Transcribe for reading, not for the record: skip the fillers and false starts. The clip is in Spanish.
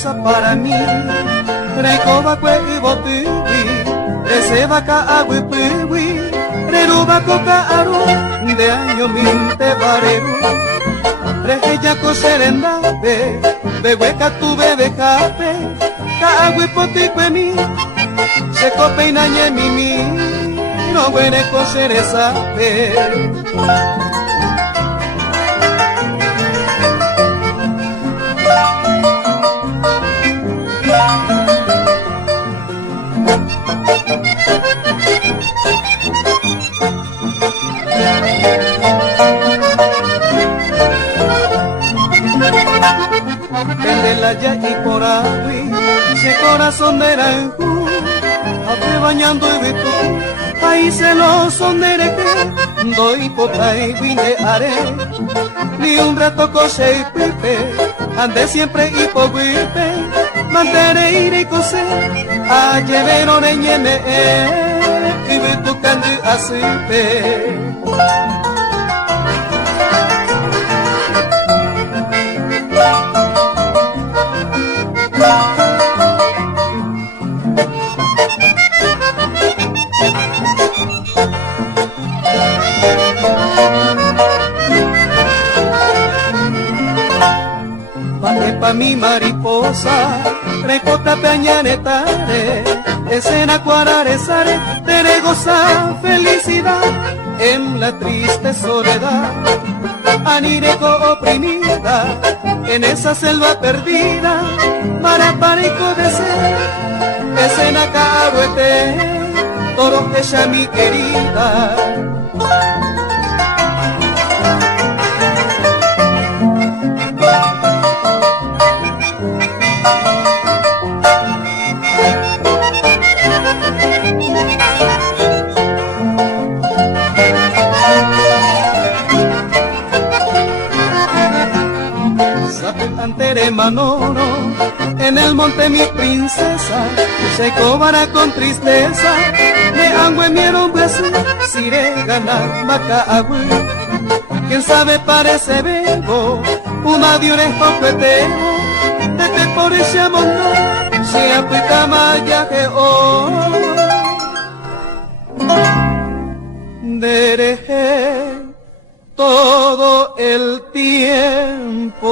mariposa para mí. Recoba kwe ibotiwi, reseba ka agui piwi, reruba coca aru, de año minte bareru. Rejeya ko serendate, behueca tu bebe cape, ka agui poticue mi, se cope y nañe mimi, no huele coser esa pe. Vendela ya y por ahí, ese corazón de Aranjú, abre bañando y vitu, ahí se lo sondere que, doy pota y vine are, ni un rato cose y pipe, ande siempre y poguipe, mantere ir y cose, a llever oreñeme, y vitu candi así pe. Pa mi mariposa, repota peñanetare, escena cuararesare, te goza felicidad en la triste soledad, anireco oprimida, en esa selva perdida, maraparico de ser, escena caruete, toro ella mi querida. Antere Manoro, en el monte mi princesa, se cobara con tristeza, me angüemieron beso, sire ganar macaagüe. Quién sabe parece bebo, una diores coqueteo, de que por ese amor no, se aplica mayaje o. Dereje todo el tiempo.